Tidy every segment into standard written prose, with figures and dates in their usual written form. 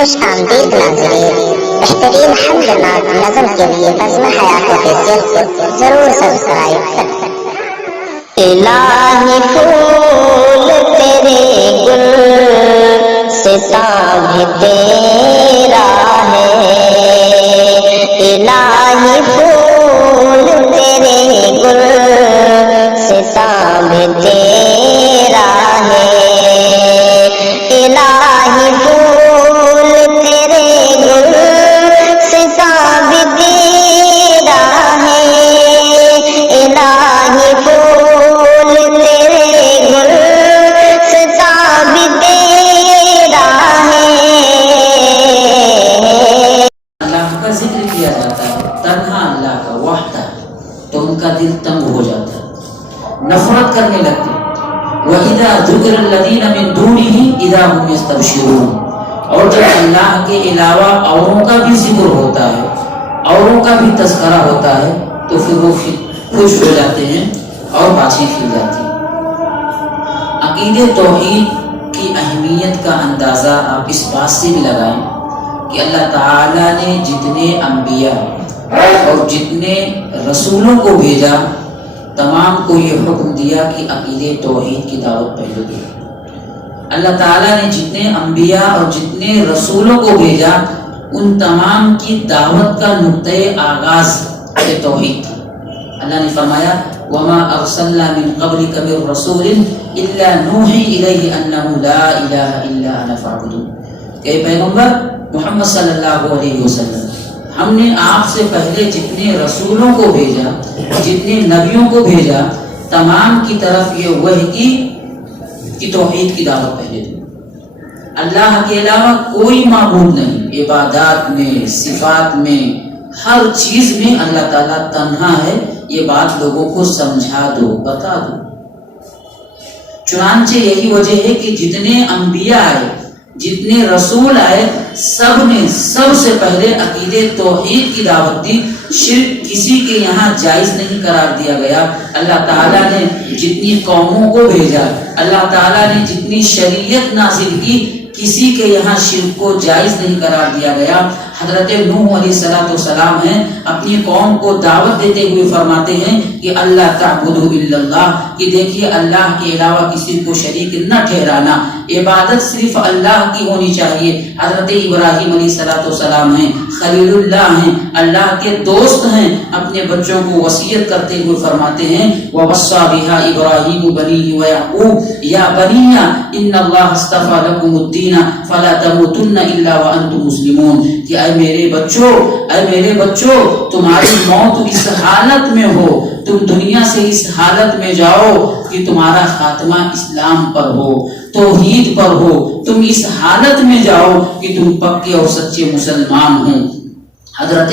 خوش آمدید ناظرین، بہترین حمد نعت نظم کے لیے نظم حیات و حیثیت ضرور سبسکرائب کریں۔ الہی پھول تیرے گل ستا بھی تیرا ہے، الہی پھول تیرے گل ستا بھی تیرا ہے، الہی پھول تیرے گل ستا بھی تیرا ہے، الہی پھول تیرے گل ستا بھی تیرا ہے۔ اللہ کا ذکر کیا جاتا ہے، تنہا اللہ کا وحدہ، تو ان کا دل تنگ ہو جاتا ہے، نفرت کرنے لگتے ہیں۔ وَإِذَا ذُكِرَ الَّذِينَ مِن دُونِهِ إِذَا هُمْ يَسْتَبْشِرُونَ، اور جب اللہ کے علاوہ اوروں کا بھی ذکر ہوتا ہے، اوروں کا بھی تذکرہ ہوتا ہے، تو پھر وہ خوش ہو جاتے ہیں اور باتیں کھل جاتی ہیں۔ عقیدہ توحید کی اہمیت کا اندازہ آپ اس بات سے بھی لگائیں کہ اللہ تعالیٰ نے جتنے انبیاء اور جتنے رسولوں کو بھیجا، تمام کو یہ حکم دیا کہ عقیدہ توحید کی دعوت پہلے دو۔ اللہ تعالیٰ نے جتنے انبیاء اور جتنے رسولوں کو بھیجا، ان تمام کی دعوت کا نقطۂ آغاز توحید تھا۔ اللہ نے فرمایا وَمَا أَرْسَلْنَا مِن قَبْلِكَ مِن رَّسُولٍ إِلَّا نُوحِي إِلَيْهِ أَنَّهُ لَا إِلَٰهَ إِلَّا أَنَا فَاعْبُدُونِ کہ پیغمبر محمد صلی اللہ علیہ وسلم، ہم نے آپ سے پہلے جتنے رسولوں کو بھیجا، جتنے نبیوں کو بھیجا، تمام کی طرف یہ وحی کی توحید کی دعوت پہلے دی۔ اللہ کے علاوہ کوئی معبود نہیں، عبادات میں، صفات میں، ہر چیز میں اللہ تعالیٰ تنہا ہے، یہ بات لوگوں کو سمجھا دو، بتا دو۔ چنانچہ یہی وجہ ہے کہ جتنے انبیاء آئے، جتنے رسول آئے، سب نے سب سے پہلے عقیدہ توحید کی دعوت دی۔ شرک کسی کے یہاں جائز نہیں قرار دیا گیا۔ اللہ تعالیٰ نے جتنی قوموں کو بھیجا، اللہ تعالیٰ نے جتنی شریعت نازل کی، کسی کے یہاں شرک کو جائز نہیں قرار دیا گیا۔ حضرت نوح علیہ السلام ہیں، اپنی قوم کو دعوت دیتے ہوئے فرماتے ہیں کہ اللہ تعبدوا الا اللہ، کہ دیکھیے اللہ کے علاوہ کسی کو شریک نہ ٹھہرانا، عبادت صرف اللہ کی ہونی چاہیے۔ حضرت ابراہیم علیہ السلام ہیں، خلیل اللہ ہیں، اللہ کے دوست ہیں، اپنے بچوں کو وصیت کرتے ہوئے فرماتے ہیں وَوَصَّى بِهَا إِبْرَاهِيمُ بَنِيهِ وَيَعْقُوبُ يَا بَنِيَّ إِنَّ اللَّهَ اصْطَفَىٰ لَكُمُ الدِّينَ فَلَا تَمُوتُنَّ إِلَّا وَأَنْتُمْ مُسْلِمُونَ کہ اے میرے بچوں، تمہاری موت اس حالت میں ہو، تم دنیا سے اس حالت میں جاؤ کہ تمہارا خاتمہ اسلام پر ہو، توحید پر ہو، تم اس حالت میں جاؤ کہ تم پکے اور سچے مسلمان ہوں۔ حضرت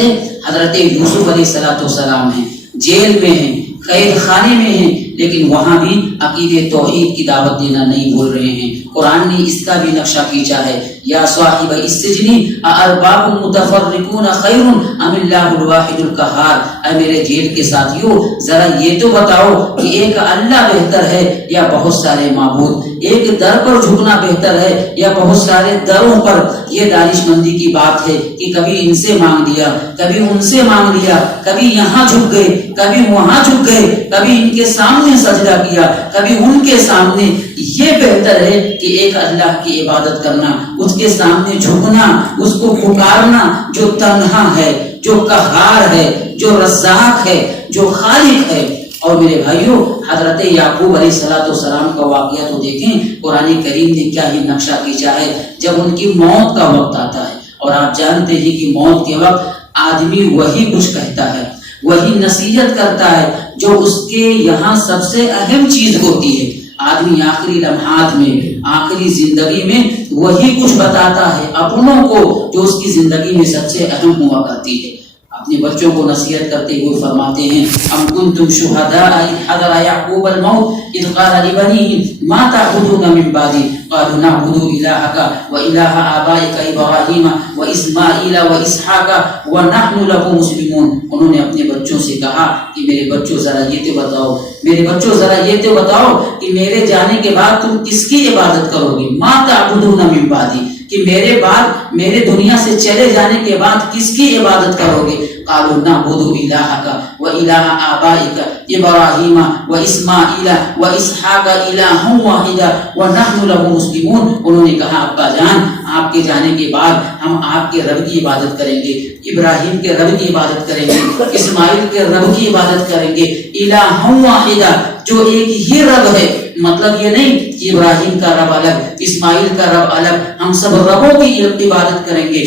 یوسف علیہ السلام ہیں، جیل میں ہیں، قید خانے میں ہیں، لیکن وہاں بھی عقیدہ توحید کی دعوت دینا نہیں بھول رہے ہیں۔ قرآن نے اس کا بھی نقشہ کھینچا ہے، یا صاحب السجن اارباب متفرقون خیر ام اللہ الواحد القہار، اے میرے جیل کے ساتھیوں، ذرا یہ تو بتاؤ کہ ایک اللہ بہتر ہے یا بہت سارے معبود؟ ایک در پر جھکنا بہتر ہے یا بہت سارے دروں پر؟ یہ دانش مندی کی بات ہے کہ کبھی ان سے مانگ لیا، کبھی ان سے مانگ لیا، کبھی یہاں جھک گئے، کبھی وہاں جھک گئے، کبھی ان کے سامنے سجدہ کیا، کبھی ان کے سامنے۔ یہ بہتر ہے کہ ایک اللہ کی عبادت کرنا، اس کے سامنے جھکنا، اس کو پکارنا جو تنہا ہے، جو قہار ہے، جو رزاق ہے، جو خالق ہے۔ اور میرے بھائیوں، حضرت یعقوب علیہ السلام کا واقعہ تو دیکھیں، قرآن کریم نے کیا ہی نقشہ کھینچا ہے۔ جب ان کی موت کا وقت آتا ہے، اور آپ جانتے ہیں کہ موت کے وقت آدمی وہی کچھ کہتا ہے، وہی نصیحت کرتا ہے جو اس کے یہاں سب سے اہم چیز ہوتی ہے۔ آدمی آخری لمحات میں، آخری زندگی میں وہی کچھ بتاتا ہے اپنوں کو جو اس کی زندگی میں سب سے اہم ہوا کرتی ہے۔ اپنے بچوں کو نصیحت کرتے ہوئے فرماتے ہیں ام کنتم شہداء اذ حضر یعقوب الموت اذ قال لبنیہ ما تعبدون من بعدی قالوا نعبد الہک والہ آبائک ابراہیم واسماعیل واسحاق ونحن له مسلمون۔ انہوں نے اپنے بچوں سے کہا کہ میرے بچوں ذرا یہ تو بتاؤ کہ میرے جانے کے بعد تم کس کی عبادت کرو گے؟ ما تعبدون من بعدی، کہ میرے بعد، میرے دنیا سے چلے جانے کے بعد کس کی عبادت کرو گے؟ قالوا نعبد الہک و الہ آبائک ابراہیم و اسماعیل و اسحاق الہا واحدا ونحن له مسلمون۔ انہوں نے کہا ابا جان آپ کے جانے کے بعد ہم آپ کے رب کی عبادت کریں گے، ابراہیم کے رب کی عبادت کریں گے، اسماعیل کے رب کی عبادت کریں گے، الہا واحدا جو ایک ہی رب ہے۔ مطلب یہ نہیں کہ ابراہیم کا رب الگ، اسماعیل کا رب الگ، ہم سب ربوں کی عبادت کریں گے۔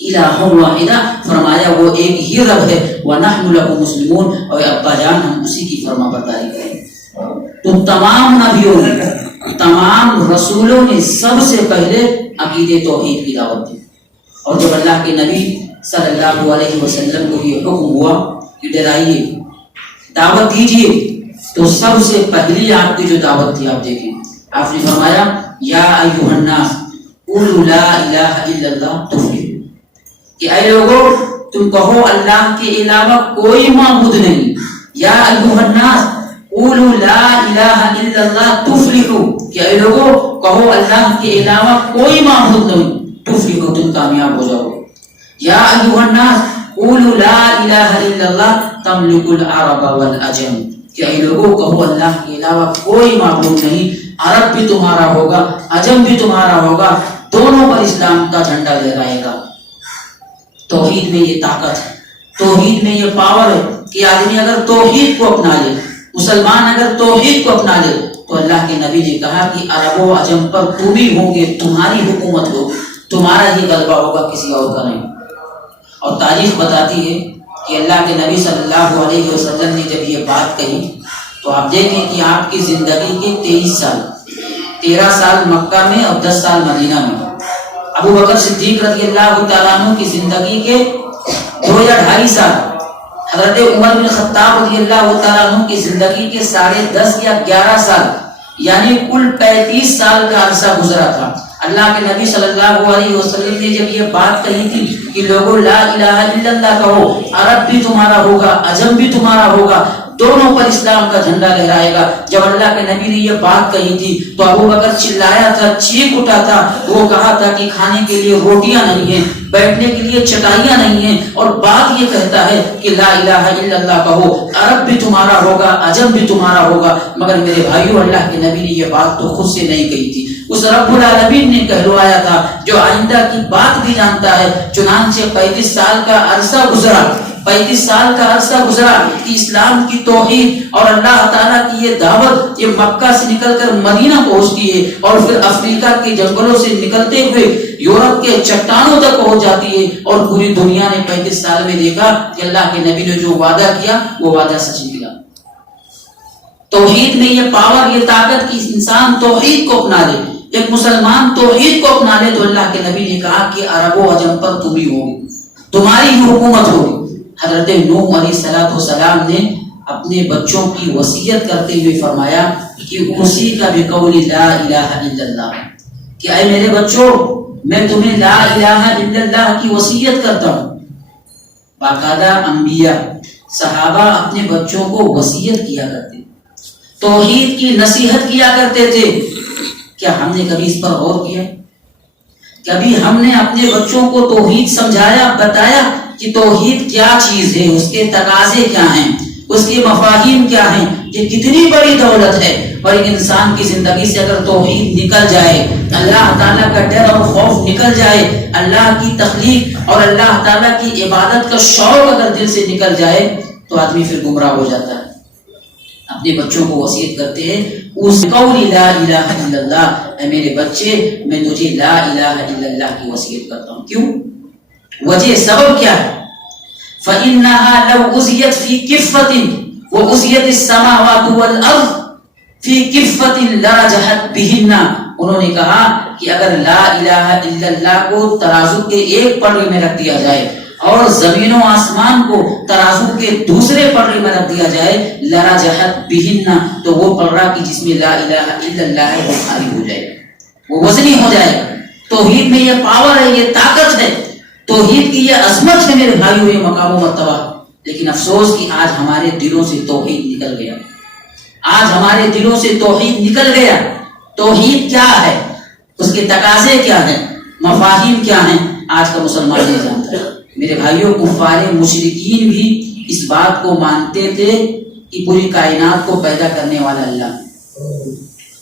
الہ واحدہ فرمایا وہ ایک ہی رب ہے، وَنَحْنُ لَهُ مُسْلِمُونَ، اور ابا جان ہم اسی کی فرما برداری کریں گے۔ تو تمام نبیوں نے، تمام رسولوں نے سب سے پہلے عقیدے توحید کی دعوت دی، اور جب اللہ کے نبی صلی اللہ علیہ وسلم کو یہ حکم ہوا کہ ڈرائیے، دعوت دیجیے، تو سب سے پہلی آپ کی جو دعوت تھی آپ دیکھیں، آپ نے فرمایا یا ایھا الناس قولوا لا الہ الا اللہ تفلحوا، کہ اے لوگوں تم کہو اللہ کے علاوہ کوئی معبود نہیں، یا ایھا الناس قولوا لا الہ الا اللہ تفلحوا، کہ اے لوگوں کہو اللہ کے علاوہ کوئی معبود نہیں، تفلحوا تم کامیاب ہو جاؤ، یا ایھا الناس قولوا لا الہ الا اللہ تملک العرب والعجم، کہ اے لوگوں کہو اللہ کے علاوہ کوئی معبود نہیں، عرب بھی تمہارا ہوگا، عجم بھی تمہارا ہوگا، دونوں پر اسلام کا جھنڈا لہرائے گا۔ توحید میں یہ طاقت ہے، توحید میں یہ پاور ہے کہ آدمی اگر توحید کو اپنا لے، مسلمان اگر توحید کو اپنا لے، تو اللہ کے نبی نے کہا کہ عرب و عجم پر تم بھی ہوں گے، تمہاری حکومت ہو، تمہارا ہی غلبہ ہوگا، کسی اور کا نہیں۔ اور تاریخ بتاتی ہے کہ اللہ کے نبی صلی اللہ علیہ وسلم نے جب یہ بات کہی تو آپ دیکھیں کہ آپ کی زندگی کے 23 سال، 13 سال مکہ میں اور 10 سال مدینہ میں، ابو بکر صدیق رضی اللہ تعالیٰ عنہ کی زندگی کے 2 یا 2.5 سال، حضرت عمر بن خطاب رضی اللہ تعالیٰ عنہ کی زندگی کے 10.5 یا 11 سال، یعنی کل 35 سال کا عرصہ گزرا تھا۔ اللہ کے نبی صلی اللہ علیہ وسلم نے جب یہ بات کہی تھی کہ لوگوں لا الہ الا اللہ کہو، عرب بھی تمہارا ہوگا، عجم بھی تمہارا ہوگا، دونوں پر اسلام کا جھنڈا لہرائے گا، جب اللہ کے نبی نے یہ بات کہی تھی تو ابو بکر چلایا تھا، چیخ اٹھا تھا، وہ کہا تھا کہ کھانے کے لیے روٹیاں نہیں ہیں، بیٹھنے کے لیے چٹائیاں نہیں ہیں، اور بات یہ کہتا ہے کہ لا الہ الا اللہ کہو، عرب بھی تمہارا ہوگا، عجم بھی تمہارا ہوگا۔ مگر میرے بھائیو اللہ کے نبی نے یہ بات تو خود سے نہیں کہی تھی، اس رب العالمین نے کہلوایا تھا جو آئندہ کی بات بھی جانتا ہے۔ چنانچہ 35 سال کا عرصہ گزرا، 35 سال کا عرصہ گزرا کہ اسلام کی توحید اور اللہ تعالیٰ کی یہ دعوت یہ مکہ سے نکل کر مدینہ پہنچتی ہے، اور پھر افریقہ کے جنگلوں سے نکلتے ہوئے یورپ کے چٹانوں تک پہنچ جاتی ہے، اور پوری دنیا نے 35 سال میں دیکھا کہ اللہ کے نبی نے جو وعدہ کیا وہ وعدہ سچ نکلا۔ توحید میں یہ پاور، یہ طاقت کہ انسان توحید کو اپنا لے، ایک مسلمان توحید کو اپنا لے، تو اللہ کے نبی نے کہا کہ عرب و عجم پر تم ہی ہوگی، تمہاری ہی حکومت ہوگی۔ حضرت نوح علیہ السلام نے اپنے بچوں کی وصیت کرتے ہوئے فرمایا کہ اسی کا بقول لا الہ الا اللہ، کہ اے میرے بچوں میں تمہیں لا الہ الا اللہ کی وصیت کرتا ہوں۔ باقاعدہ انبیاء صحابہ اپنے بچوں کو وصیت کیا کرتے، توحید کی نصیحت کیا کرتے تھے۔ کیا ہم نے کبھی اس پر غور کیا؟ کبھی ہم نے اپنے بچوں کو توحید سمجھایا، بتایا کہ توحید کیا چیز ہے، اس کے تقاضے کیا ہیں، اس کے مفاہیم کیا ہیں، یہ کتنی بڑی دولت ہے؟ اور ایک انسان کی زندگی سے اگر توحید نکل جائے، اللہ تعالیٰ کا ڈر اور خوف نکل جائے، اللہ کی تخلیق اور اللہ تعالیٰ کی عبادت کا شوق اگر دل سے نکل جائے، تو آدمی پھر گمراہ ہو جاتا ہے۔ اپنے بچوں کو وصیت کرتے ہیں اس قول لا الہ الا اللہ، اے میرے بچے میں تجھے لا الہ الا اللہ کی وصیت کرتا ہوں۔ کیوں؟ وجہ سبب کیا ہے؟ فإنها لو أُزِيَتْ فِي كِفَّةٍ وَأُزِيَتِ السَّمَاوَاتُ وَالْأَرْضُ فِي كِفَّةٍ لَرَجَحَتْ بِهِنَّ۔ انہوں نے کہا کہ اگر لا الہ الا اللہ کو ترازو کے ایک پلڑے میں رکھ دیا جائے اور زمین و آسمان کو ترازو کے دوسرے پلڑے میں رکھ دیا جائے، لَرَجَحَتْ بِهِنَّ، تو وہ پلڑا کی جس میں لا الہ الا اللہ ہے وہ بھاری ہو جائے گا، وہ وزنی ہو جائے گا۔ توحید میں یہ پاور ہے، یہ طاقت ہے، توحید کی یہ عظمت ہے میرے بھائیوں، یہ مقام و مرتبہ۔ لیکن افسوس کہ آج ہمارے دلوں سے توحید نکل گیا، آج ہمارے دلوں سے توحید نکل گیا۔ توحید کیا ہے، اس کے تقاضے کیا ہیں؟ مفاہیم کیا ہیں آج کا مسلمان نہیں جانتا. میرے بھائیوں کفار مشرکین بھی اس بات کو مانتے تھے کہ پوری کائنات کو پیدا کرنے والا اللہ.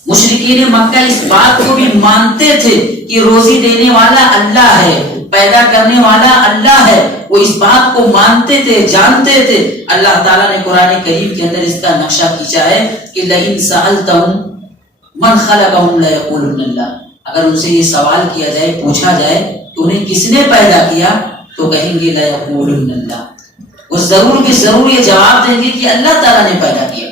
مشرکین مکہ اس بات کو بھی مانتے تھے کہ روزی دینے والا اللہ ہے, پیدا کرنے والا اللہ ہے. وہ اس بات کو مانتے تھے, جانتے تھے. اللہ تعالیٰ نے قرآن کریم کے اندر اس کا نقشہ کھینچا ہے کہ لئن سألتہم من خلقہم لیقولن اللہ. اگر ان سے یہ سوال کیا جائے, پوچھا جائے کہ انہیں کس نے پیدا کیا, تو کہیں گے لیقولن اللہ. وہ ضرور یہ جواب دیں گے کہ اللہ تعالیٰ نے پیدا کیا.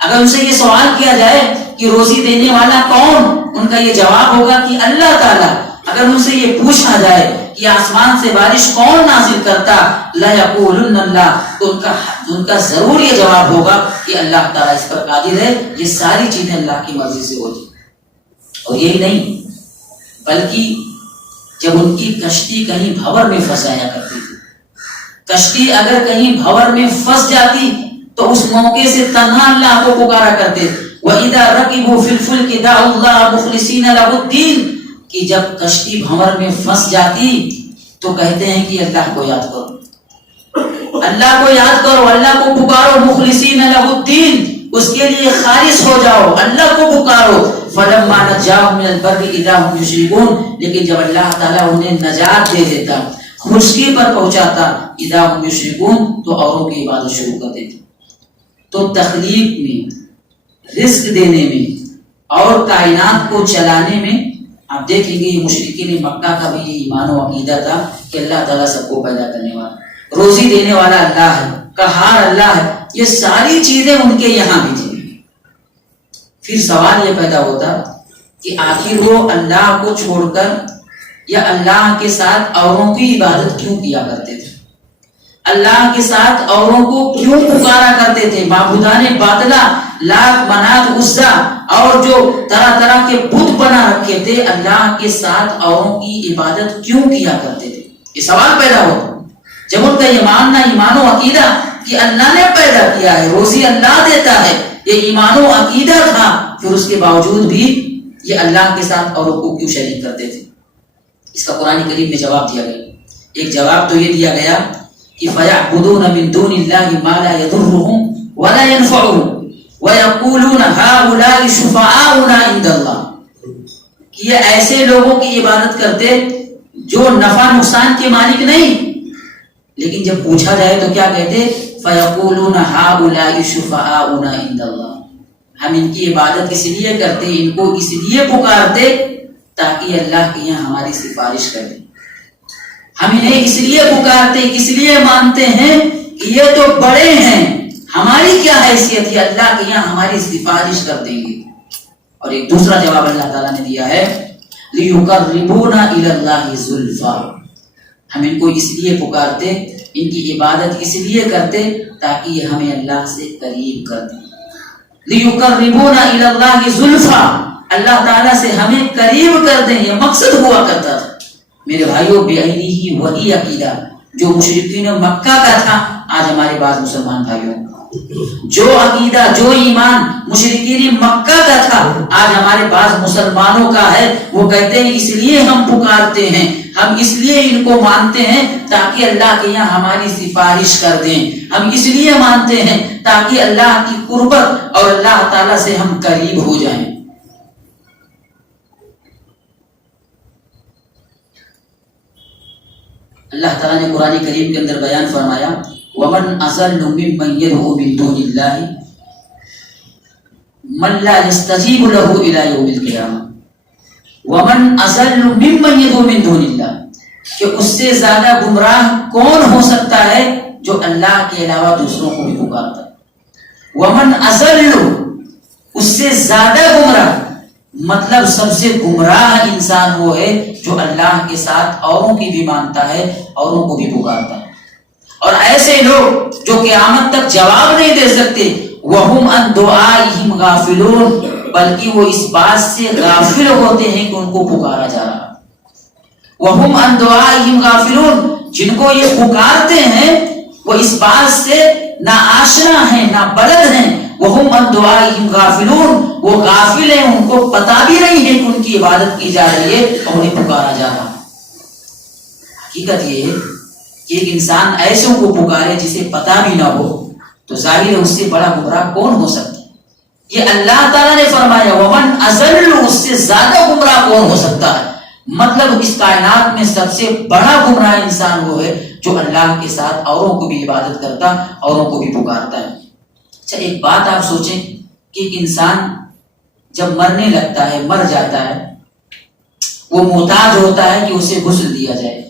اگر ان سے یہ سوال کیا جائے کہ روزی دینے والا کون, ان کا یہ جواب ہوگا کہ اللہ تعالیٰ. اگر ان سے یہ پوچھا جائے کہ آسمان سے بارش کون نازل کرتا, لیقولن اللہ, تو ان کا ضرور یہ جواب ہوگا کہ اللہ تعالیٰ اس پر قادر ہے. یہ ساری چیزیں اللہ کی مرضی سے ہوتی. اور یہی نہیں بلکہ جب ان کی کشتی کہیں بھور میں پھنس جایا کرتی تھی, کشتی اگر کہیں بھور میں پھنس جاتی تو اس موقع سے تنہا اللہ کو پکارا کرتے. وَإِذَا رَكِبُوا فِي الْفُلْكِ دَعُوا اللَّهَ مُخْلِصِينَ لَهُ الدِّينَ, کہ جب کشتی بھنور میں پھنس جاتی تو کہتے ہیں کہ اللہ کو یاد کرو, اللہ کو یاد کرو, اللہ کو پکارو. مخلصین لہ الدین, اس کے لیے خالص ہو جاؤ, اللہ کو پکارو. فلما نجاهم من البر اذا هم يشركون, لیکن جب اللہ تعالیٰ انہیں نجات دے دیتا, خشکی پر پہنچاتا, اذا هم يشركون, تو اوروں کی عبادت شروع کر دیتے. تو تخلیق میں, رزق دینے میں اور کائنات کو چلانے میں آپ دیکھیں گے یہ مشرکین مکہ کا بھی یہ ایمان و عقیدہ تھا کہ اللہ تعالیٰ سب کو پیدا کرنے والا, روزی دینے والا اللہ ہے, قہار اللہ ہے. یہ ساری چیزیں ان کے یہاں بھی تھیں. پھر سوال یہ پیدا ہوتا کہ آخر وہ اللہ کو چھوڑ کر یا اللہ کے ساتھ اوروں کی عبادت کیوں کیا کرتے تھے, اللہ کے ساتھ اوروں کو کیوں پکارا کرتے تھے. معبودان باطلا, لات, منات, عزا اور جو طرح طرح کے بت بنا رکھے تھے, اللہ کے ساتھ اوروں کی عبادت کیوں کیا کرتے تھے. یہ سوال پیدا ہوتا جب ان کا یہ ماننا, ایمان و عقیدہ کہ اللہ نے پیدا کیا ہے, روزی اللہ دیتا ہے, یہ ایمان و عقیدہ تھا, پھر اس کے باوجود بھی یہ اللہ کے ساتھ اوروں کو کیوں شریک کرتے تھے. اس کا قرآن کریم میں جواب دیا گیا. ایک جواب تو یہ دیا گیا کہ فَيَعْبُدُونَ مِن دُونِ اللَّهِ مَا لَا يَضُرُّهُمْ وَلَا يَنْفَعُهُمْ وَيَقُولُونَ هَؤُلَاءِ شُفَعَاؤُنَا عِندَ اللَّهِ, کہ یہ ایسے لوگوں کی عبادت کرتے جو نفع نقصان کے مالک نہیں, لیکن جب پوچھا جائے تو کیا کہتے, فَيَقُولُونَ هَؤُلَاءِ شُفَعَاؤُنَا عِندَ اللَّهِ, ہم ان کی عبادت اس لیے کرتے, ان کو اس لیے پکارتے تاکہ اللہ کے یہاں ہماری سفارش کر دیں. ہم انہیں اس لیے پکارتے, اس لیے مانتے ہیں کہ یہ تو بڑے ہیں, ہماری کیا حیثیت ہے, اللہ کے یہاں ہماری سفارش کر دیں گے. اور ایک دوسرا جواب اللہ تعالیٰ نے دیا ہے لِيُقَرِّبُونَ إِلَى اللَّهِ زُلْفَى, ہم ان کو اس لیے پکارتے, ان کی عبادت اس لیے کرتے تاکہ یہ ہمیں اللہ سے قریب کر دیں. لِيُقَرِّبُونَ إِلَى اللَّهِ زُلْفَى, اللہ تعالیٰ سے ہمیں قریب کر دیں, یہ مقصد ہوا کرتا تھا. میرے بھائیوں, بے عینی وہی عقیدہ جو مشرکین مکہ کا تھا آج ہمارے بعض مسلمان بھائیوں, جو عقیدہ, جو ایمان مشرکین مکہ کا تھا آج ہمارے بعض مسلمانوں کا ہے. وہ کہتے ہیں اس لیے ہم پکارتے ہیں, ہم اس لیے ان کو مانتے ہیں تاکہ اللہ کے یہاں ہماری سفارش کر دیں, ہم اس لیے مانتے ہیں تاکہ اللہ کی قربت اور اللہ تعالیٰ سے ہم قریب ہو جائیں. اللہ تعالیٰ نے قرآن کریم کے اندر بیان فرمایا وَمَنْ أَضَلُّ مِمَّنْ يَدْعُو مِن دُونِ اللَّهِ مَنْ لَا يَسْتَجِيبُ لَهُ إِلَى يَوْمِ الْقِيَامَةِ وَمَنْ أَضَلُّ مِمَّنْ يَدْعُو مِن دُونِ اللَّهِ, کہ اس سے زیادہ گمراہ کون ہو سکتا ہے جو اللہ کے علاوہ دوسروں کو بھی پکارتا ہے. وَمَنْ أَضَلُّ, اس سے زیادہ گمراہ, مطلب سب سے گمراہ انسان وہ ہے جو اللہ کے ساتھ اوروں کی بھی مانتا ہے, اوروں کو بھی پکارتا ہے. اور ایسے لوگ جو قیامت تک جواب نہیں دے سکتے, وَهُمْ عَنْ دُعَائِهِمْ غَافِلُونَ, بلکہ وہ اس بات سے غافل ہوتے ہیں کہ ان کو پکارا جا رہا. وَهُمْ عَنْ دُعَائِهِمْ غَافِلُونَ, جن کو یہ پکارتے ہیں وہ اس بات سے نہ آشنا ہیں نہ بلد ہیں. وَهُمْ عَنْ دُعَائِهِمْ غَافِلُونَ, وہ غافل ہیں, ان کو پتہ بھی نہیں ہے کہ ان کی عبادت کی جا رہی ہے اور انہیں پکارا جا رہا. حقیقت یہ ہے کہ ایک انسان ایسوں کو پکارے جسے پتا بھی نہ ہو تو ظاہر ہے اس سے بڑا گمراہ کون ہو سکتا ہے؟ یہ اللہ تعالیٰ نے فرمایا ومن اضل، اس سے زیادہ گمراہ کون ہو سکتا ہے؟ مطلب اس کائنات میں سب سے بڑا گمراہ انسان وہ ہے جو اللہ کے ساتھ اوروں کو بھی عبادت کرتا، اوروں کو بھی پکارتا ہے۔ اچھا ایک بات آپ سوچیں کہ ایک انسان جب مرنے لگتا ہے، مر جاتا ہے، وہ محتاج ہوتا ہے کہ اسے غسل دیا جائے۔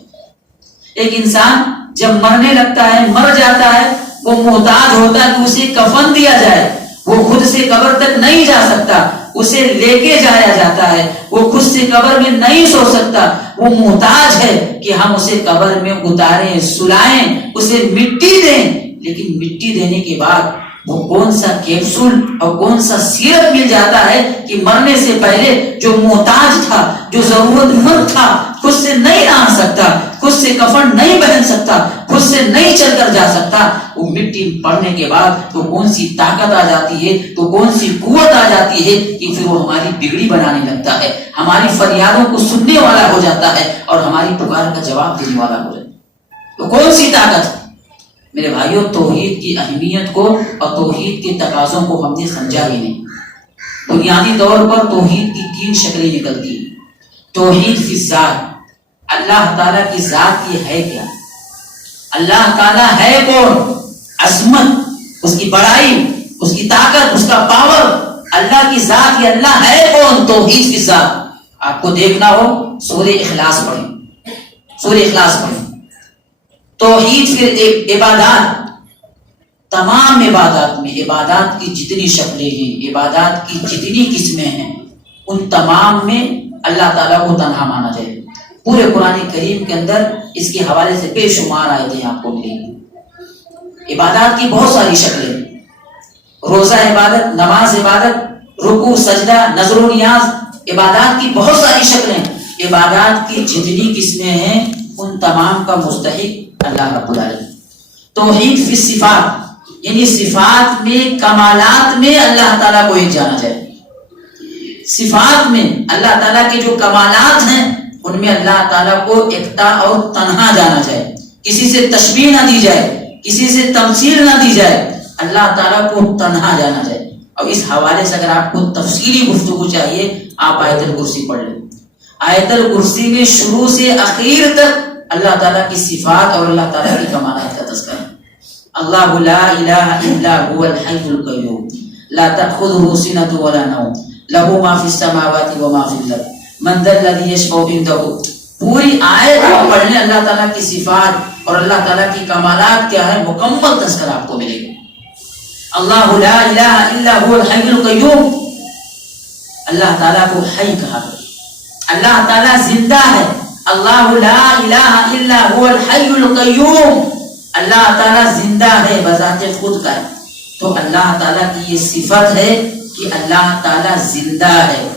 ایک انسان جب مرنے لگتا ہے، مر جاتا ہے، وہ محتاج ہوتا ہے کہ اسے کفن دیا جائے۔ وہ خود سے قبر تک نہیں جا سکتا، اسے لے کے جایا جاتا ہے۔ وہ خود سے قبر میں نہیں سو سکتا، وہ محتاج ہے کہ ہم اسے قبر میں اتاریں، سلائیں، اسے مٹی دیں۔ لیکن مٹی دینے کے بعد وہ کون سا کیپسول اور کون سا سیرپ مل جاتا ہے کہ مرنے سے پہلے جو محتاج تھا، جو ضرورت مند تھا، خود سے نہیں رہ سکتا، خود سے کفن نہیں پہن سکتا، خود سے نہیں چل کر جا سکتا، وہ مٹی پڑنے کے بعد تو کون سی طاقت آ جاتی ہے، تو کون سی قوت آ جاتی ہے کہ پھر وہ ہماری بگڑی بنانے لگتا ہے، ہماری فریادوں کو سننے والا ہو جاتا ہے اور ہماری پکار کا جواب دینے والا ہو جاتا ہے۔ تو کون سی طاقت؟ میرے بھائیوں، توحید کی اہمیت کو اور توحید کے تقاضوں کو ہم نے سمجھا ہی نہیں۔ بنیادی طور پر توحید کی 3 شکلیں نکلتی ہیں۔ توحید فی الذات، اللہ تعالیٰ کی ذات یہ ہے کیا؟ اللہ تعالیٰ ہے کون؟ عظمت، اس کی بڑائی، اس کی طاقت، اس کا پاور، اللہ کی ذات یہ اللہ ہے کون؟ توحید فی الذات۔ آپ کو دیکھنا ہو سورہ اخلاص پڑھیں، سورہ اخلاص پڑھیں۔ توحید پھر عبادات، تمام عبادات میں، عبادات کی جتنی شکلیں ہیں، عبادات کی جتنی قسمیں ہیں، ان تمام میں اللہ تعالیٰ کو تنہا مانا جائے۔ پورے قرآن کریم کے اندر اس کے حوالے سے بے شمار آیتیں آپ کو ملیں گی۔ عبادات کی بہت ساری شکلیں، روزہ عبادت، نماز عبادت، رکوع سجدہ، نظر و نیاز، عبادات کی بہت ساری شکلیں۔ عبادات کی جتنی قسمیں ہیں ان تمام کا مستحق اللہ رب العالمین۔ توحید فی الصفات، یعنی صفات میں، کمالات میں اللہ تعالیٰ کو ایک جانا جائے۔ صفات میں اللہ تعالیٰ کے جو کمالات ہیں ان میں اللہ تعالیٰ کو یکتا اور تنہا جانا جائے، کسی سے تشبیہ نہ دی جائے، کسی سے تمثیل نہ دی جائے، اللہ تعالیٰ کو تنہا جانا جائے۔ اور اس حوالے سے اگر آپ کو تفصیلی گفتگو چاہیے آپ آیت الکرسی پڑھ لیں۔ آیت الکرسی میں شروع سے اخیر تک اللہ تعالیٰ کی صفات اور اللہ تعالیٰ کی کمالات کا تذکرہ ہے۔ اللہ لا الہ الا هو الحی القیوم لا تأخذہ سنۃ ولا نوم لہ ما فی السماوات وما فی الارض من ذا الذی یشفع عندہ۔ پوری آیت آپ پڑھ لیں، اللہ تعالیٰ کی صفات اور اللہ تعالیٰ کی کمالات کیا ہے مکمل تذکرہ آپ کو ملے گا۔ اللہ لا الہ الا هو الحی القیوم، اللہ تعالیٰ کو حی کہا گیا، اللہ تعالیٰ زندہ ہے۔ اللہ لا الہ الا هو الحی القیوم، اللہ تعالیٰ زندہ ہے، بذات خود کا ہے۔ تو اللہ تعالیٰ کی یہ صفت ہے کہ اللہ تعالیٰ زندہ ہے،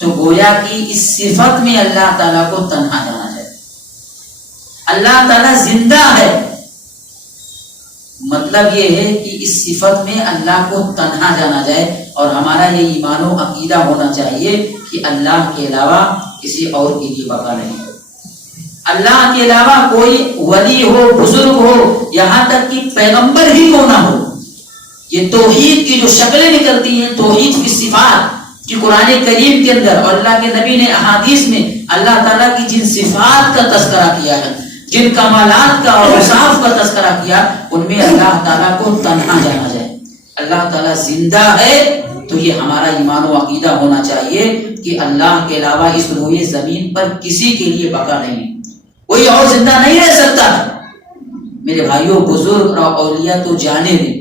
تو گویا کہ اس صفت میں اللہ تعالیٰ کو تنہا جانا جائے۔ اللہ تعالیٰ زندہ ہے، مطلب یہ ہے کہ اس صفت میں اللہ کو تنہا جانا جائے، اور ہمارا یہ ایمان و عقیدہ ہونا چاہیے کہ اللہ کے علاوہ کسی اور کے لیے بقا نہیں، اللہ کے علاوہ کوئی ولی ہو، بزرگ ہو، یہاں تک کہ پیغمبر ہی کیوں نہ ہو۔ یہ توحید کی جو شکلیں نکلتی ہیں، توحید کی صفات کہ قرآن کریم کے اندر اور اللہ کے نبی نے احادیث میں اللہ تعالیٰ کی جن صفات کا تذکرہ کیا ہے، جن کمالات کا اور اوصاف کا تذکرہ کیا، ان میں اللہ تعالیٰ کو تنہا جانا جائے۔ اللہ تعالیٰ زندہ ہے تو یہ ہمارا ایمان و عقیدہ ہونا چاہیے کہ اللہ کے علاوہ اس روئے زمین پر کسی کے لیے بقا نہیں، کوئی اور زندہ نہیں رہ سکتا۔ میرے بھائیوں، بزرگ اور اولیاء تو جانے دیں،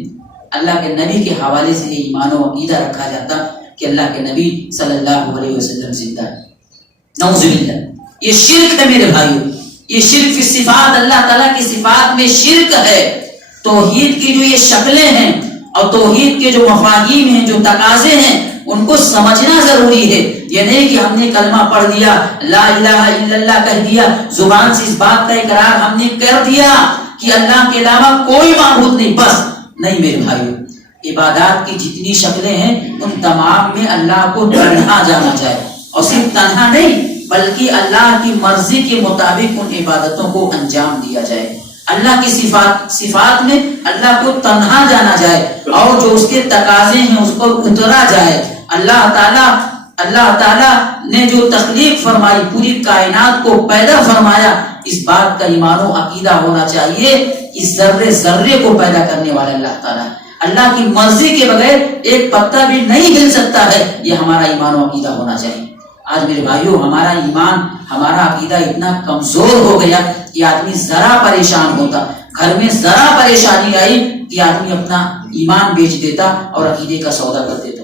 اللہ کے نبی کے حوالے سے یہ ایمان و عقیدہ رکھا جاتا کہ اللہ کے نبی صلی اللہ علیہ وسلم زندہ ہے، نعوذ باللہ۔ یہ شرک ہے میرے بھائیوں، یہ شرک فی صفات، اللہ تعالیٰ کی صفات میں شرک ہے۔ توحید کی جو یہ شکلیں ہیں اور توحید کے جو مفاہیم ہیں، جو تقاضے ہیں، ان کو سمجھنا ضروری ہے۔ یہ نہیں کہ ہم نے کلمہ پڑھ دیا، لا الہ الا اللہ کہہ دیا، زبان سے اس بات کا اقرار ہم نے کر دیا کہ اللہ کے علاوہ کوئی معبود نہیں، بس نہیں میرے بھائیوں۔ عبادات کی جتنی شکلیں ہیں ان تمام میں اللہ کو تنہا جانا جائے، اور صرف تنہا نہیں بلکہ اللہ کی مرضی کے مطابق ان عبادتوں کو انجام دیا جائے. اللہ کی صفات میں اللہ کو تنہا جانا جائے اور جو اس کے تقاضے ہیں اس پر اترا جائے. اللہ تعالیٰ نے جو تخلیق فرمائی، پوری کائنات کو پیدا فرمایا، اس بات کا ایمان و عقیدہ ہونا چاہیے کہ ذرے ذرے کو پیدا کرنے والا اللہ تعالیٰ، اللہ کی مرضی کے بغیر ایک پتا بھی نہیں ہل سکتا ہے. یہ ہمارا ایمان و عقیدہ ہونا چاہیے. آج میرے بھائیوں ہمارا ایمان، ہمارا عقیدہ اتنا کمزور ہو گیا کہ آدمی ذرا پریشان ہوتا، گھر میں ذرا پریشانی آئی کہ آدمی اپنا ایمان بیچ دیتا اور عقیدے کا سودا کر دیتا.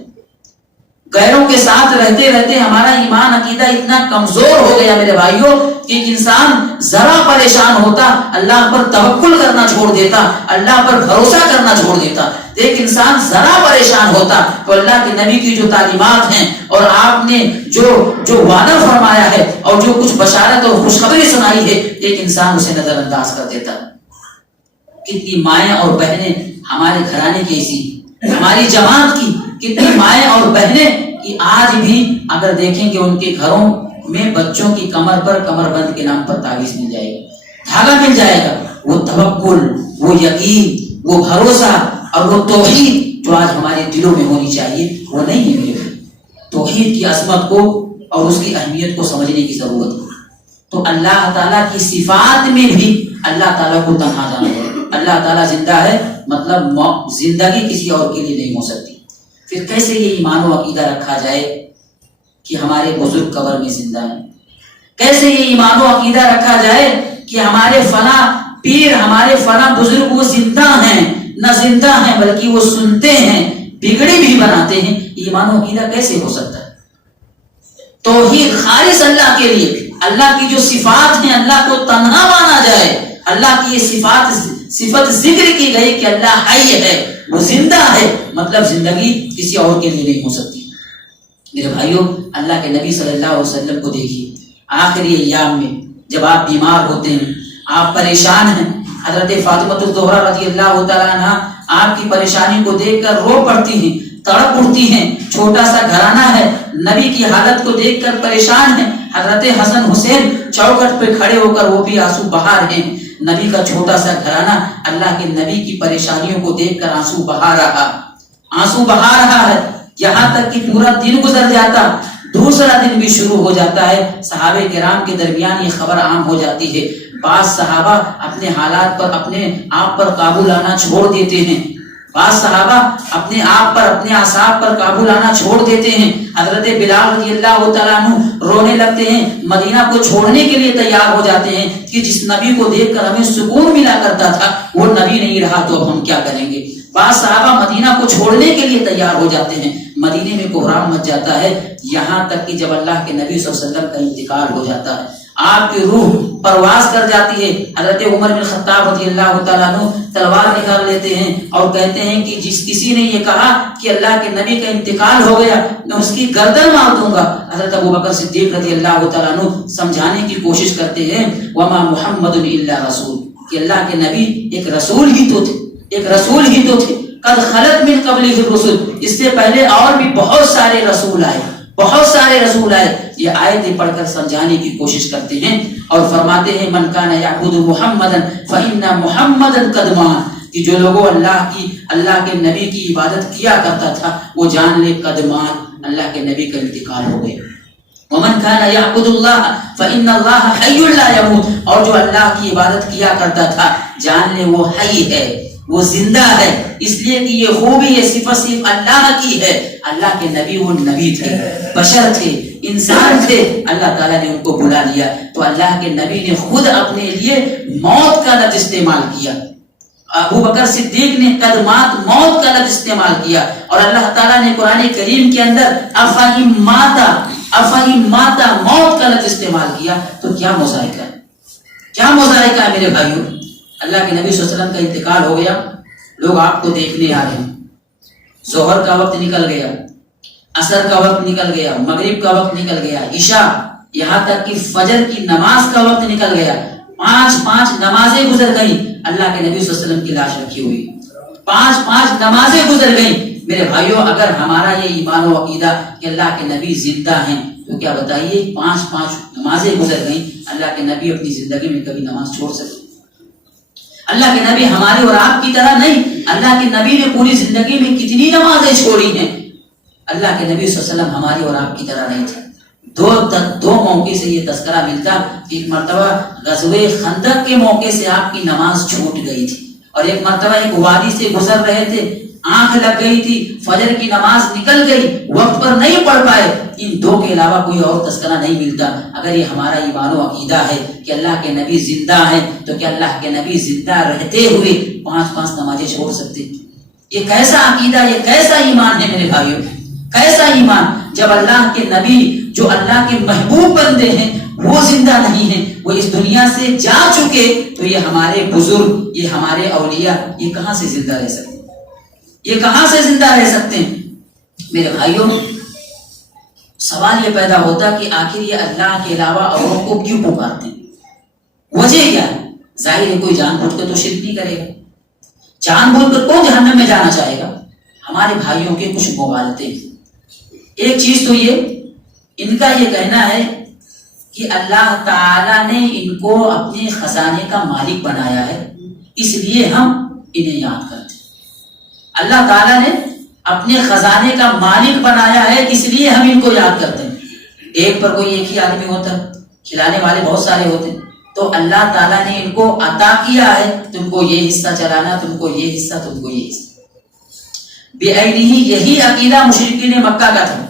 غیروں کے ساتھ رہتے رہتے ہمارا ایمان عقیدہ اتنا کمزور ہو گیا میرے بھائیوں کہ ایک انسان ذرا پریشان ہوتا اللہ پر توکل کرنا چھوڑ دیتا، اللہ پر بھروسہ کرنا چھوڑ دیتا. ایک انسان ذرا پریشان ہوتا تو اللہ کے نبی کی جو تعلیمات ہیں اور آپ نے جو وعدہ فرمایا ہے اور جو کچھ بشارت اور خوشخبری سنائی ہے، ایک انسان اسے نظر انداز کر دیتا. کتنی مائیں اور بہنیں ہمارے گھرانے کی ایسی، ہماری جماعت کی کتنی مائیں اور بہنیں کہ آج بھی اگر دیکھیں کہ ان کے گھروں میں بچوں کی کمر پر کمر بند کے نام پر تعویذ مل جائے گا، دھاگا مل جائے گا. وہ توکل، وہ یقین، وہ بھروسہ اور وہ توحید جو آج ہمارے دلوں میں ہونی چاہیے وہ نہیں ہے میرے بھائی. توحید کی عظمت کو اور اس کی اہمیت کو سمجھنے کی ضرورت ہے. تو اللہ تعالیٰ کی صفات میں بھی اللہ تعالیٰ کو تنہا جانا ہے. اللہ تعالیٰ زندہ ہے، مطلب زندگی کسی اور کے لیے نہیں ہو سکتی. پھر کیسے یہ ایمان و عقیدہ رکھا جائے کہ ہمارے بزرگ قبر میں زندہ ہیں؟ کیسے یہ ایمان و عقیدہ رکھا جائے کہ ہمارے فلاں پیر، ہمارے فلاں بزرگ وہ زندہ ہیں؟ نہ زندہ ہیں بلکہ وہ سنتے ہیں، بگڑی بھی بناتے ہیں. ایمان و عقیدہ کیسے ہو سکتا ہے؟ توحید خالص اللہ کے لیے، اللہ کی جو صفات ہیں اللہ کو تنہا مانا جائے. اللہ کی یہ صفت ذکر کی گئی کہ اللہ حی ہے، وہ زندہ ہے، مطلب زندگی کسی اور کے لیے نہیں ہو سکتی. میرے بھائیوں اللہ کے نبی صلی اللہ علیہ وسلم کو دیکھیے آخری ایام میں جب آپ بیمار ہوتے ہیں، آپ پریشان ہیں، حضرت فاطمہ الزہرا رضی اللہ تعالیٰ عنہ آپ کی پریشانی کو دیکھ کر رو پڑتی ہیں، تڑپ اٹھتی ہیں. چھوٹا سا گھرانہ ہے، نبی کی حالت کو دیکھ کر پریشان ہیں. حضرت حسن حسین چوکھٹ پہ کھڑے ہو کر وہ بھی آنسو بہا رہے ہیں. نبی کا چھوٹا سا گھرانہ اللہ کے نبی کی پریشانیوں کو دیکھ کر آنسو بہا رہا ہے. یہاں تک کہ پورا دن گزر جاتا، دوسرا دن بھی شروع ہو جاتا ہے. صحابہ کرام کے درمیان یہ خبر عام ہو جاتی ہے. بعض صحابہ اپنے حالات پر اپنے آپ پر قابو لانا چھوڑ دیتے ہیں. بعض صحابہ اپنے آپ پر اپنے اعصاب پر قابو لانا چھوڑ دیتے ہیں. حضرت بلال رضی اللہ تعالیٰ عنہ رونے لگتے ہیں، مدینہ کو چھوڑنے کے لیے تیار ہو جاتے ہیں کہ جس نبی کو دیکھ کر ہمیں سکون ملا کرتا تھا وہ نبی نہیں رہا تو اب ہم کیا کریں گے. بعض صحابہ مدینہ کو چھوڑنے کے لیے تیار ہو جاتے ہیں. مدینے میں کوہرام مچ جاتا ہے، یہاں تک کہ جب اللہ کے نبی صلی اللہ علیہ وسلم کا انتقال ہو جاتا ہے، آپ کی روح پرواز کر جاتی ہے. حضرت عمر بن خطاب رضی اللہ تعالیٰ عنہ تلوار نکال لیتے ہیں اور کہتے ہیں کہ جس کسی نے یہ کہا کہ اللہ کے نبی کا انتقال ہو گیا میں اس کی گردن مار دوں گا. حضرت ابو بکر صدیق رضی اللہ تعالیٰ عنہ سمجھانے کی کوشش کرتے ہیں، وما محمد الا رسول، کہ اللہ کے نبی ایک رسول ہی تو تھے. قد خلت من قبلہ الرسل، اس سے پہلے اور بھی بہت سارے رسول آئے. یہ آیتیں پڑھ کر سمجھانے کی کوشش کرتے ہیں اور فرماتے ہیں من کان یعبد محمدا فإن محمدا قد مات، کہ جو لوگوں اللہ کے نبی کی عبادت کیا کرتا تھا وہ جان لے قد مات، اللہ کے نبی کا انتقال ہو گیا. ومن کان یعبد اللہ فإن اللہ حی لا یموت، اور جو اللہ کی عبادت کیا کرتا تھا جان لے وہ حی ہے، وہ زندہ ہے. اس لیے کہ یہ خوبی یہ صفت صرف اللہ کی ہے. اللہ کے نبی وہ نبی تھے، بشر تھے، انسان تھے، اللہ تعالیٰ نے ان کو بلا لیا تو اللہ کے نبی نے خود اپنے لیے موت کا لفظ استعمال کیا. ابو بکر صدیق نے قدمات موت کا لفظ استعمال کیا اور اللہ تعالیٰ نے قرآن کریم کے اندر افہم ماتا موت کا لفظ استعمال کیا. تو کیا مذائقہ ہے میرے بھائیوں. اللہ کے نبی صلی اللہ علیہ وسلم کا انتقال ہو گیا، لوگ آپ کو دیکھنے آ رہے ہیں. ظہر کا وقت نکل گیا، عصر کا وقت نکل گیا، مغرب کا وقت نکل گیا، عشاء، یہاں تک کہ فجر کی نماز کا وقت نکل گیا. 5 نمازیں گزر گئیں. اللہ کے نبی صلی اللہ علیہ وسلم کی لاش رکھی ہوئی، 5 نمازیں گزر گئیں. میرے بھائیوں اگر ہمارا یہ ایمان و عقیدہ کہ اللہ کے نبی زندہ ہیں تو کیا بتائیے 5 نمازیں گزر گئیں، اللہ کے نبی اپنی زندگی میں کبھی نماز چھوڑ سکے؟ اللہ کے نبی ہمارے اور آپ کی طرح نہیں، اللہ کے نبی نے پوری زندگی میں کتنی نمازیں چھوڑی ہیں۔ اللہ کے نبی صلی اللہ علیہ وسلم ہماری اور آپ کی طرح نہیں تھے۔ دو موقع سے یہ تذکرہ ملتا کہ ایک مرتبہ غزوہ خندق کے موقع سے آپ کی نماز چھوٹ گئی تھی، اور ایک مرتبہ ایک وادی سے گزر رہے تھے، آنکھ لگ گئی تھی، فجر کی نماز نکل گئی، وقت پر نہیں پڑھ پائے۔ ان 2 کے علاوہ کوئی اور تذکرہ نہیں ملتا۔ اگر یہ ہمارا ایمان و عقیدہ ہے کہ اللہ کے نبی زندہ ہیں، تو کیا اللہ کے نبی زندہ رہتے ہوئے 5 نمازیں چھوڑ سکتے؟ یہ کیسا عقیدہ، یہ کیسا ایمان ہے میرے بھائیوں، کیسا ایمان؟ جب اللہ کے نبی جو اللہ کے محبوب بندے ہیں وہ زندہ نہیں ہیں، وہ اس دنیا سے جا چکے، تو یہ ہمارے بزرگ، یہ ہمارے اولیاء، یہ کہاں سے زندہ رہ سکتے ہیں؟ یہ کہاں سے زندہ رہ سکتے ہیں؟ میرے بھائیوں، سوال یہ پیدا ہوتا کہ آخر یہ اللہ کے علاوہ اوروں کو کیوں پکارتے ہیں؟ وجہ کیا ہے؟ ظاہر ہے کوئی جان بوجھ کر تو شرک نہیں کرے گا، جان بوجھ کر کون جہنم میں جانا چاہے گا؟ ہمارے بھائیوں کے کچھ مغالطے ہیں۔ ایک چیز تو یہ، ان کا یہ کہنا ہے کہ اللہ تعالیٰ نے ان کو اپنے خزانے کا مالک بنایا ہے، اس لیے ہم انہیں یاد کرتے ہیں۔ اللہ تعالیٰ نے اپنے خزانے کا مالک بنایا ہے، اس لیے ہم ان کو یاد کرتے ہیں۔ ایک پر کوئی ایک ہی آدمی ہوتا ہے، کھلانے والے بہت سارے ہوتے ہیں، تو اللہ تعالیٰ نے ان کو عطا کیا ہے، تم کو یہ حصہ چلانا، تم کو یہ حصہ، تم کو یہ حصہ۔ بے عینی یہی عقیدہ مشرکین مکہ کا تھا۔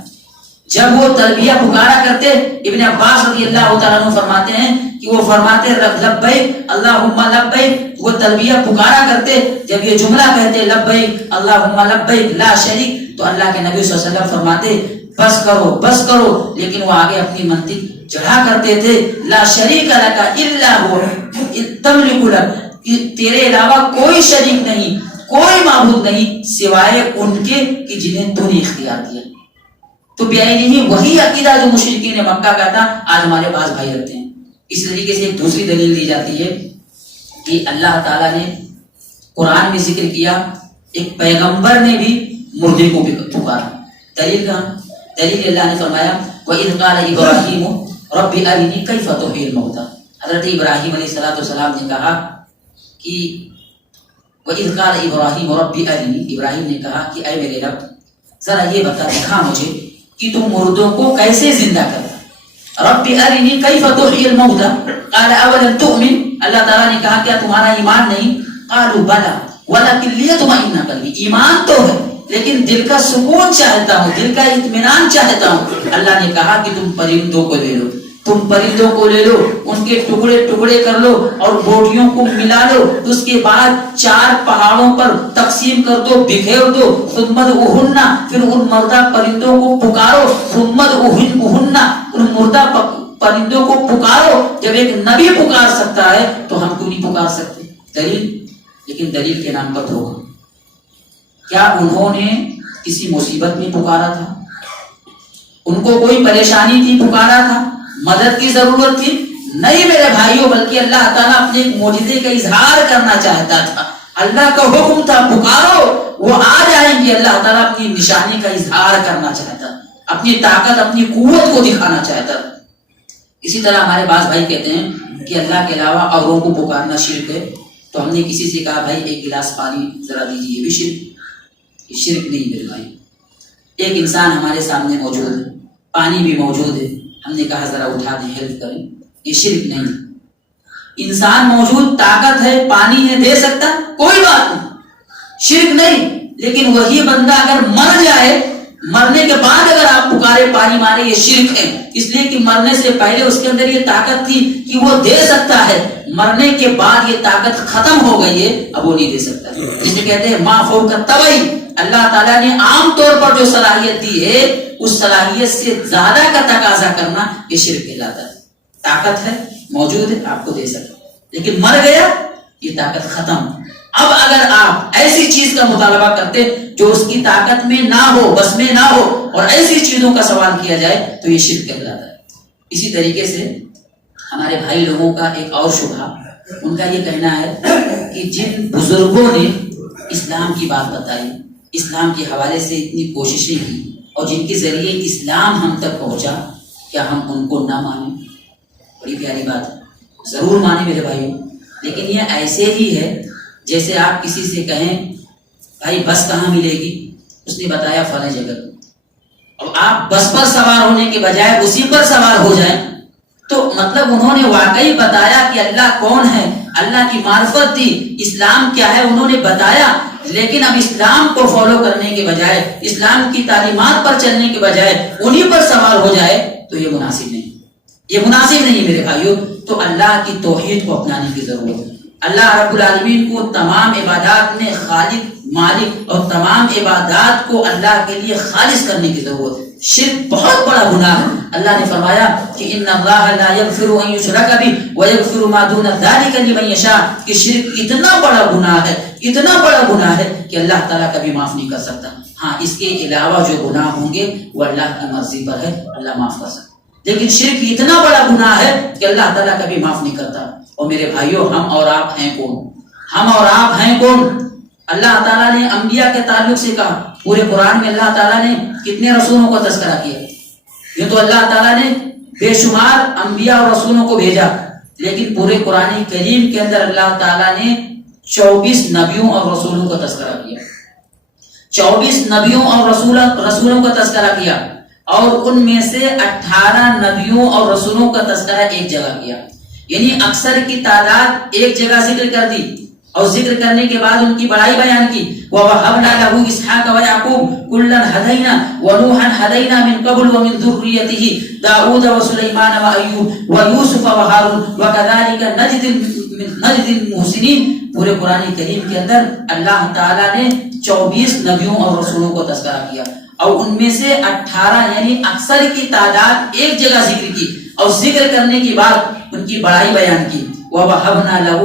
جب وہ تلبیہ پکارا کرتے، ابن عباس رضی اللہ تعالیٰ عنہ فرماتے ہیں کہ وہ فرماتے لبیک اللہم لبیک، وہ تلبیہ پکارا کرتے، جب یہ جملہ کہتے لبیک اللہم لبیک لا شریک، تو اللہ کے نبی صلی اللہ علیہ وسلم فرماتے بس کرو بس کرو، لیکن وہ آگے اپنی منطق چڑھا کرتے تھے، لا شریک لک الا هو تملک لک، تیرے علاوہ کوئی شریک نہیں، کوئی معبود نہیں سوائے ان کے کہ جنہیں تو نے اختیار دیا۔ تو بیائی وہی عقیدہ جو مشرکین مکہ کا تھا، آج ہمارے پاس بھائی رکھتے ہیں۔ اس طریقے سے ایک دوسری دلیل دی جاتی ہے کہ اللہ تعالیٰ نے قرآن میں ذکر کیا، ایک پیغمبر نے بھی مردے کو پکارا۔ دلیل کہاں؟ دلیل اللہ نے فرمایا وَإِذْ قَالَ إِبْرَاهِيمُ رَبِّ أَرِنِي كَيْفَ تُحْيِي الْمَوْتَى، حضرت ابراہیم علیہ السلام نے کہا کہ وَإِذْ قَالَ إِبْرَاهِيمُ رَبِّ أَرِنِي، ابراہیم نے کہا کہ اے میرے رب ذرا یہ بتا، دکھا مجھے کہ تم مردوں کو کیسے زندہ کرتا۔ رب ارنی کیف تحیی الموتى قال اولم تؤمن، اللہ تعالیٰ نے کہا کیا تمہارا ایمان نہیں؟ قالوا بلی ولکن لیطمئن قلبی، ایمان تو ہے لیکن دل کا سکون چاہتا ہوں، دل کا اطمینان چاہتا ہوں۔ اللہ نے کہا کہ تم پرندوں کو لے لو، تم پرندوں کو لے لو، ان کے ٹکڑے ٹکڑے کر لو اور بوٹیوں کو ملا لو، اس کے بعد 4 پہاڑوں پر تقسیم کر دو، بکھیر دو، ثم ادعوہن، پھر ان مردہ پرندوں کو پکارو، ثم ادعوہن، ان مردہ پرندوں کو پکارو۔ جب ایک نبی پکار سکتا ہے تو ہم کیوں نہیں پکار سکتے؟ دلیل، لیکن دلیل کے نام پر دھوکہ۔ کیا انہوں نے کسی مصیبت میں پکارا تھا؟ ان کو کوئی پریشانی تھی پکارا تھا؟ مدد کی ضرورت تھی؟ نہیں میرے بھائیوں، بلکہ اللہ تعالیٰ اپنے ایک معجزے کا اظہار کرنا چاہتا تھا۔ اللہ کا حکم تھا پکارو، وہ آ جائیں گے۔ اللہ تعالیٰ اپنی نشانی کا اظہار کرنا چاہتا، اپنی طاقت اپنی قوت کو دکھانا چاہتا۔ اسی طرح ہمارے بعض بھائی کہتے ہیں کہ اللہ کے علاوہ اوروں کو پکارنا شرک ہے، تو ہم نے کسی سے کہا بھائی ایک گلاس پانی ذرا دیجیے، یہ بھی شرک نہیں میرے بھائی۔ ایک انسان ہمارے سامنے موجود ہے، پانی بھی موجود ہے، ہم نے کہا ذرا اٹھا دیں، ہیلپ کریں، یہ شرک نہیں۔ انسان موجود، طاقت ہے، پانی ہے، دے سکتا، کوئی بات نہیں، شرک نہیں۔ لیکن وہی بندہ اگر مر جائے، مرنے کے بعد اگر آپ پکارے پانی مارے، یہ شرک ہے، اس لیے کہ مرنے سے پہلے اس کے اندر یہ طاقت تھی کہ وہ دے سکتا ہے، مرنے کے بعد یہ طاقت ختم ہو گئی ہے، اب وہ نہیں دے سکتا۔ جسے کہتے ہیں ما فوق الطبع، اللہ تعالیٰ نے عام طور پر جو صلاحیت دی ہے اس صلاحیت سے زیادہ کا تقاضا کرنا یہ شرک کہلاتا ہے۔ طاقت ہے، موجود ہے، آپ کو دے سکتا، لیکن مر گیا، یہ طاقت ختم۔ اب اگر آپ ایسی چیز کا مطالبہ کرتے جو اس کی طاقت میں نہ ہو، بس میں نہ ہو، اور ایسی چیزوں کا سوال کیا جائے تو یہ شرک کہلاتا ہے۔ اسی طریقے سے ہمارے بھائی لوگوں کا ایک اور شبہ، ان کا یہ کہنا ہے کہ جن بزرگوں نے اسلام کی بات بتائی، اسلام کے حوالے سے اتنی کوششیں کی، اور جن کے ذریعے اسلام ہم تک پہنچا، کیا ہم ان کو نہ مانیں؟ بڑی پیاری بات ہے، ضرور مانیں میرے بھائیوں، لیکن یہ ایسے ہی ہے جیسے آپ کسی سے کہیں بھائی بس کہاں ملے گی، اس نے بتایا فلاں جگہ، اور آپ بس پر سوار ہونے کے بجائے اسی پر سوار ہو جائیں تو مطلب انہوں نے واقعی بتایا کہ اللہ کون ہے، اللہ کی معرفت دی، اسلام کیا ہے انہوں نے بتایا، لیکن اب اسلام کو فالو کرنے کے بجائے، اسلام کی تعلیمات پر چلنے کے بجائے انہی پر سوار ہو جائے تو یہ مناسب نہیں، یہ مناسب نہیں میرے بھائیوں۔ تو اللہ کی توحید کو اپنانے کی ضرورت ہے۔ اللہ رب العالمین کو تمام عبادات میں خالق، مالک اور تمام عبادات کو اللہ کے لیے خالص کرنے کی ضرورت ہے۔ شرک بہت بڑا گناہ ہے۔ اللہ نے فرمایا کہ ان اللہ لا یغفر ان یشرک بہ ویغفر ما دون ذلک لمن یشاء، کہ شرک اتنا بڑا گناہ ہے، اتنا بڑا گناہ ہے کہ اللہ تعالیٰ کبھی معاف نہیں کر سکتا۔ ہاں اس کے علاوہ جو گناہ ہوں گے وہ اللہ کی مرضی پر ہے، اللہ معاف کر سکتا، لیکن شرک اتنا بڑا گناہ ہے کہ اللہ تعالیٰ کبھی معاف نہیں کرتا۔ اور میرے بھائیوں، ہم اور آپ ہیں کون؟ ہم اور آپ ہیں کون؟ اللہ تعالیٰ نے انبیاء کے تعلق سے کہا، پورے قرآن میں اللہ تعالیٰ نے کتنے رسولوں کو تذکرہ کیا؟ یہ تو اللہ تعالیٰ نے بے شمار انبیاء اور رسولوں کو بھیجا، لیکن پورے قرآن کریم کے اندر اللہ تعالیٰ نے 24 نبیوں اور رسولوں کا تذکرہ کیا، 24 نبیوں اور رسولوں کا تذکرہ کیا، اور ان میں سے 18 نبیوں اور رسولوں کا تذکرہ ایک جگہ کیا، یعنی اکثر کی تعداد ایک جگہ ذکر کر دی، اور ذکر کرنے کے بعد ان کی بڑائی بیان کی۔ وَوَهَبْنَا لَهُ إِسْحَاقَ وَيَعْقُوبَ كُلًّا هَدَيْنَا وَنُوحًا هَدَيْنَا مِن قَبْلُ وَمِن ذُرِّيَّتِهِ دَاوُودَ وَسُلَيْمَانَ وَأَيُّوبَ وَيُوسُفَ وَهَارُونَ وَكَذَلِكَ نَجْزِي الْمُحْسِنِينَ۔ پورے قرآن کریم کے اندر اللہ تعالیٰ نے 24 نبیوں اور رسولوں کو تذکرہ کیا، اور ان میں سے 18 یعنی اکثر کی تعداد ایک جگہ ذکر کی، اور ذکر کرنے کے بعد ان کی بڑائی بیان کی۔ وَوَهَبْنَا لَهُ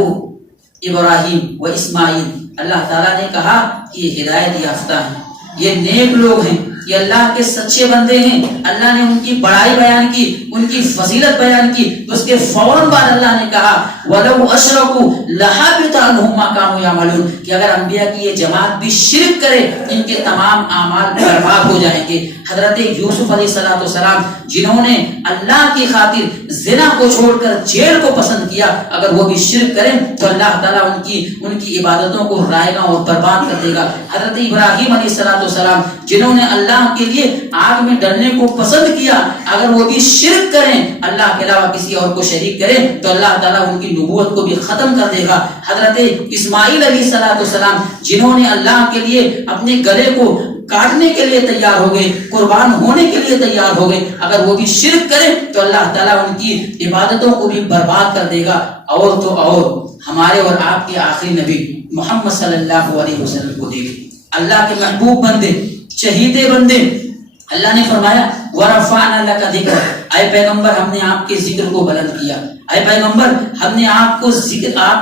ابراہیم و اسماعیل، اللہ تعالیٰ نے کہا کہ یہ ہدایت یافتہ ہیں، یہ نیک لوگ ہیں، یہ اللہ کے سچے بندے ہیں۔ اللہ نے ان کی بڑائی بیان کی، ان کی فضیلت بیان کی، اس کے فوراً بعد اللہ نے کہا وَلَوْ أَشْرَكُوا لَحَبِطَ عَنْهُمْ مَا كَانُوا يَعْمَلُونَ، کہ اگر انبیاء کی یہ جماعت بھی شرک کرے ان کے تمام اعمال برباد ہو جائیں گے۔ حضرت یوسف علیہ السلام جنہوں نے اللہ کی خاطر زنا کو چھوڑ کر جیل کو پسند کیا، اگر وہ بھی شرک کریں تو اللہ تعالیٰ ان کی عبادتوں کو رائے گا اور برباد کر دے گا۔ حضرت ابراہیم علیہ السلام جنہوں نے اللہ کے لیے آگ میں ڈلنے کو پسند کیا، اگر وہ بھی شرک کریں، اللہ کے علاوہ کسی اور کو شریک کریں تو اللہ تعالیٰ ان کی نبوت کو بھی ختم کر دے گا۔ حضرت اسماعیل علیہ السلام جنہوں نے اللہ کے لیے اپنے گلے کو کاٹنے کے لیے تیار ہو گئے، قربان ہونے کے لیے تیار ہو گئے، اگر وہ بھی شرک کریں تو اللہ تعالیٰ ان کی عبادتوں کو بھی برباد کر دے گا۔ اور تو اور ہمارے اور آپ کے آخری نبی محمد صلی اللہ علیہ وسلم کو دیکھیں، اللہ کے محبوب بندے، چہیتے بندے، اللہ نے فرمایا وَرَفَعْنَا لَكَ ذِكْرَكَ، اے پیغمبر ہم نے آپ کے ذکر کو بلند کیا، اے پیغمبر ہم نے آپ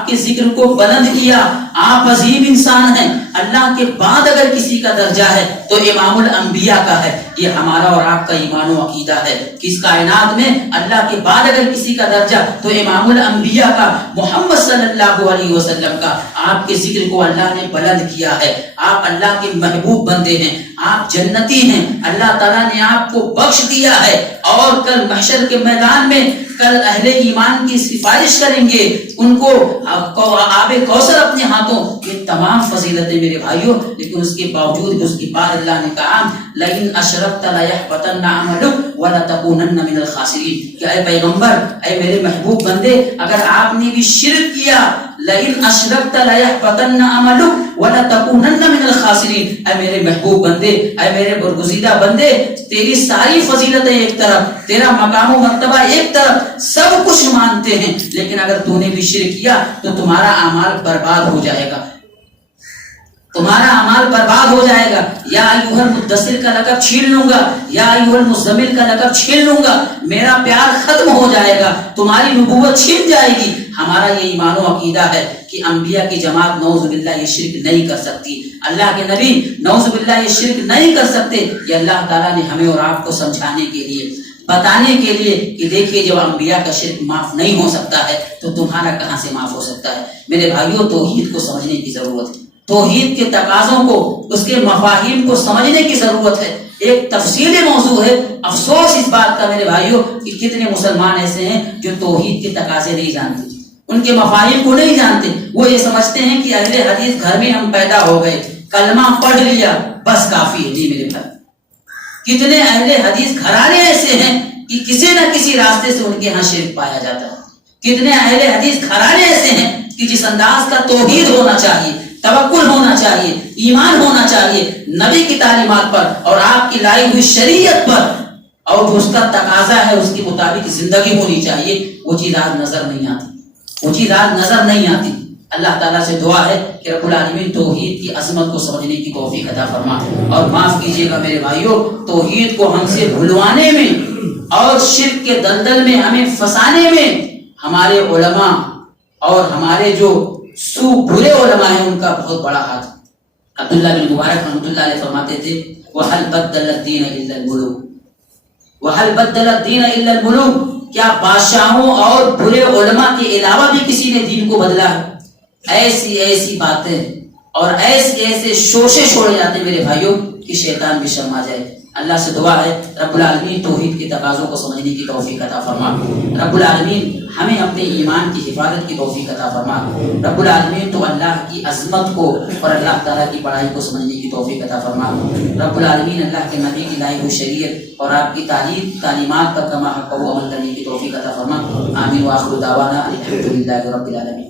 کے ذکر کو بلند کیا۔ آپ عظیم انسان ہیں، اللہ کے بعد اگر کسی کا درجہ ہے تو امام الانبیاء کا ہے۔ یہ ہمارا اور آپ کا ایمان و عقیدہ ہے کہ اس کائنات میں اللہ کے بعد اگر کسی کا درجہ تو امام الانبیاء کا، محمد صلی اللہ علیہ وسلم کا۔ آپ کے ذکر کو اللہ نے بلند کیا ہے، آپ اللہ کے محبوب بندے ہیں، آپ جنتی ہیں، اللہ تعالیٰ نے آپ کو بخش دیا ہے، اور کل محشر کے میدان میں کل اہل ایمان کی سفارش کریں گے، ان کو آب کوثر اپنے ہاتھوں، یہ تمام فضیلتیں میرے بھائیوں، لیکن اس کے باوجود اس کے بعد اللہ نے کہا لَإِنْ أَشْرَكْتَ لَيَحْبَطَنَّ عَمَلُكَ وَلَتَكُونَنَّ مِنَ الْخَاسِرِينَ، کہ اے پیغمبر، اے میرے محبوب بندے، اگر آپ نے بھی شرک کیا، لَإِنْ أَشْرَكْتَ لَيَحْبَطَنَّ عَمَلُكَ وَلَتَكُونَنَّ مِنَ الْخَاسِرِينَ، اے میرے محبوب بندے، اے میرے برگزیدہ بندے، تیری ساری فضیلتیں ایک طرف، تیرا مقام و مرتبہ ایک طرف، سب کچھ مانتے ہیں، لیکن اگر تو نے بھی شرک کیا تو تمہارا اعمال برباد ہو جائے گا، تمہارا اعمال برباد ہو جائے گا۔ یا ایھا المدثر کا لقب چھین لوں گا، یا ایھا المزمل کا لقب چھین لوں گا، میرا پیار ختم ہو جائے گا، تمہاری نبوت چھین جائے گی۔ ہمارا یہ ایمان و عقیدہ ہے کہ انبیاء کی جماعت نعوذ باللہ یہ شرک نہیں کر سکتی، اللہ کے نبی نعوذ باللہ یہ شرک نہیں کر سکتے۔ یہ اللہ تعالیٰ نے ہمیں اور آپ کو سمجھانے کے لیے، بتانے کے لیے کہ دیکھیے جب انبیاء کا شرک معاف نہیں ہو سکتا ہے تو تمہارا کہاں سے معاف ہو سکتا ہے۔ میرے بھائیوں، توحید کو سمجھنے کی ضرورت ہے، توحید کے تقاضوں کو، اس کے مفاہیم کو سمجھنے کی ضرورت ہے۔ ایک تفصیلی موضوع ہے. افسوس اس بات کا میرے بھائیوں کہ کتنے مسلمان ایسے ہیں جو توحید کے تقاضے نہیں جانتے, ان کے مفاہیم کو نہیں جانتے. وہ یہ سمجھتے ہیں کہ اہل حدیث گھر میں ہم پیدا ہو گئے, کلمہ پڑھ لیا بس کافی ہے. نہیں میرے بھائی, کتنے اہل حدیث گھرانے ایسے ہیں کہ کسی نہ کسی راستے سے ان کے ہاں شرک پایا جاتا ہے. کتنے اہل حدیث گھرانے ایسے ہیں کہ جس انداز کا توحید ہونا چاہیے, توکل ہونا چاہیے, ایمان ہونا چاہیے نبی کی تعلیمات پر اور آپ کی لائی ہوئی شریعت پر, اور جو اس کا تقاضا ہے اس کے مطابق زندگی ہونی چاہیے, وہ چیز آج نظر نہیں آتی, وہ چیز آج نظر نہیں آتی. اللہ تعالیٰ سے دعا ہے کہ رب العالمین توحید کی عظمت کو سمجھنے کی توفیق عطا فرما. اور معاف کیجیے گا میرے بھائیوں, توحید کو ہم سے بھلوانے میں اور شرک کے دلدل میں ہمیں پھنسانے میں ہمارے علماء اور ہمارے جو برے علماء ہیں ان کا بہت بڑا ہاتھ. عبداللہ بن مبارک رحمۃ اللہ علیہ فرماتے تھے, وَهَلْ بَدَّلَ الدِّينَ إِلَّا الْمُلُوكُ وَهَلْ بَدَّلَ الدِّينَ إِلَّا الْمُلُوكُ, کیا بادشاہوں اور برے علماء کے علاوہ بھی کسی نے دین کو بدلا ہے؟ ایسی ایسی باتیں اور ایسے ایسے شوشے چھوڑے جاتے میرے بھائیوں کہ شیطان بھی شرما جائے. اللہ سے دعا ہے رب العالمین توحید کے تقاضوں کو سمجھنے کی توفیق عطا فرما. رب العالمین ہمیں اپنے ایمان کی حفاظت کی توفیق عطا فرما. رب العالمین تو اللہ کی عظمت کو اور اللہ تعالیٰ کی بڑائی کو سمجھنے کی توفیق عطا فرما. رب العالمین اللہ کے نبی کی لائی ہوئی شریعت اور آپ کی تعلیمات پر کما حق و عمل کرنے کی توفیق عطا فرما. آمین. وآخر دعوانا الحمد للہ رب العالمین.